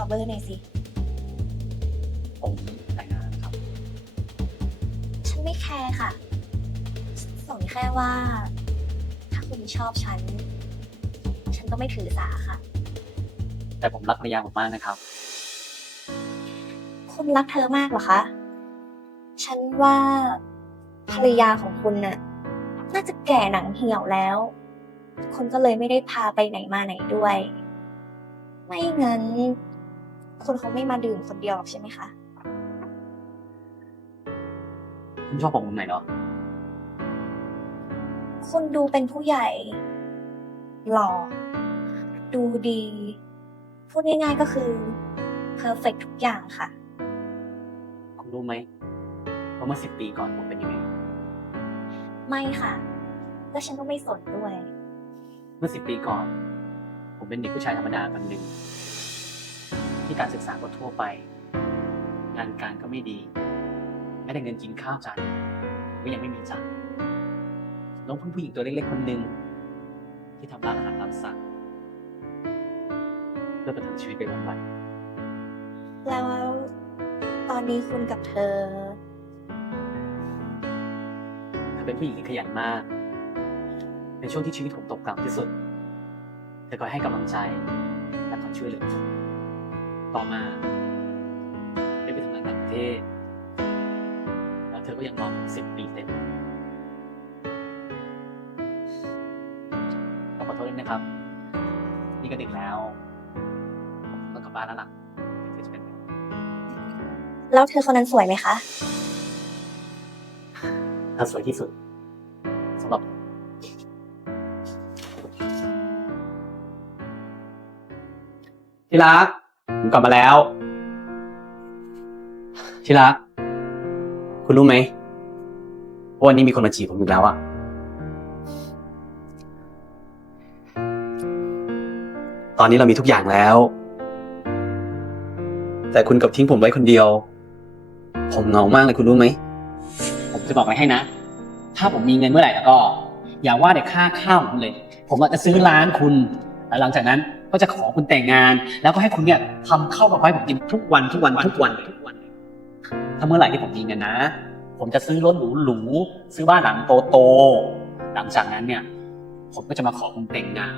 อเบอร์หน่อยสิ ผมแต่งงานครับ ฉันไม่แคร์ค่ะสนแค่ว่า ถ้าคุณชอบฉัน ฉันก็ไม่ถือสาค่ะ แต่ผมรักภรรยาผมมากนะครับ คุณรักเธอมากเหรอคะ ฉันว่าภรรยาของคุณน่ะ น่าจะแก่หนังเหี่ยวแล้ว คุณก็เลยไม่ได้พาไปไหนมาไหนด้วย ไม่งั้น คุณคงไม่มาดื่มคนเดียวหรอกใช่ไหมคะ คุณชอบผมตรงไหนเหรอ คุณดูเป็นผู้ใหญ่ หล่อ ดูดี พูดง่ายๆก็คือเพอร์เฟกทุกอย่างค่ะ คุณรู้ไหมว่าเมื่อสิบปีก่อนผมเป็นยังไง ไม่ค่ะ และฉันก็ไม่สนด้วย เมื่อสิบปีก่อน ผมเป็นเด็กผู้ชายธรรมดาคนหนึ่ง ที่การศึกษาก็ทั่วไป งานการก็ไม่ดีแม้แต่เงินกินข้าวจานก็ยังไม่มีจ่ายน้องเพิ่งผู้หญิงตัวเล็กๆคนหนึ่งที่ทำร้านอาหารตามสั่งเพื่อประทังชีวิตไปวันแล้วตอนนี้คุณกับเธอๆเธอเป็นผู้หญิงที่ขยันมาก ในช่วงที่ชีวิตผมตกต่ำที่สุดเธอคอยให้กำลังใจและคอยช่วยเหลือผม ต่อมาได้ไปทำงานต่างประเทศ แล้วเธอก็ยังรอผมสิบปีเต็มต้องขอโทษด้วยนะครับ นี่ก็ดึกแล้วผมต้องกลับบ้านแล้วล่ะเดี๋ยวเธอจะเป็นแล้วเธอคนนั้นสวยไหมคะ เธอสวยที่สุดสำหรับผมที่รัก ผมกลับมาแล้วที่รักคุณรู้ไหมว่าวันนี้มีคนมาจีบผมอีกแล้วอะตอนนี้เรามีทุกอย่างแล้ว แต่คุณกลับทิ้งผมไว้คนเดียว ผมเหงามากเลยคุณรู้ไหม ผมจะบอกอะไรให้นะ ถ้าผมมีเงินเมื่อไหร่แล้วก็ อย่าว่าแต่ค่าข้าวผมเลย ผมอาจจะซื้อร้านคุณ แล้วหลังจากนั้นก็จะขอคุณแต่งงาน แล้วก็ให้คุณเนี่ยทำข้าวกับไว้ผมกินทุกวันทุกวันทุกวันทุกวัน ถ้าเมื่อไหร่ที่ผมมีเงินนะ ผมจะซื้อรถหรูๆซื้อบ้านหลังโตๆหลังจากนั้นเนี่ย ผมก็จะมาขอคุณแต่งงาน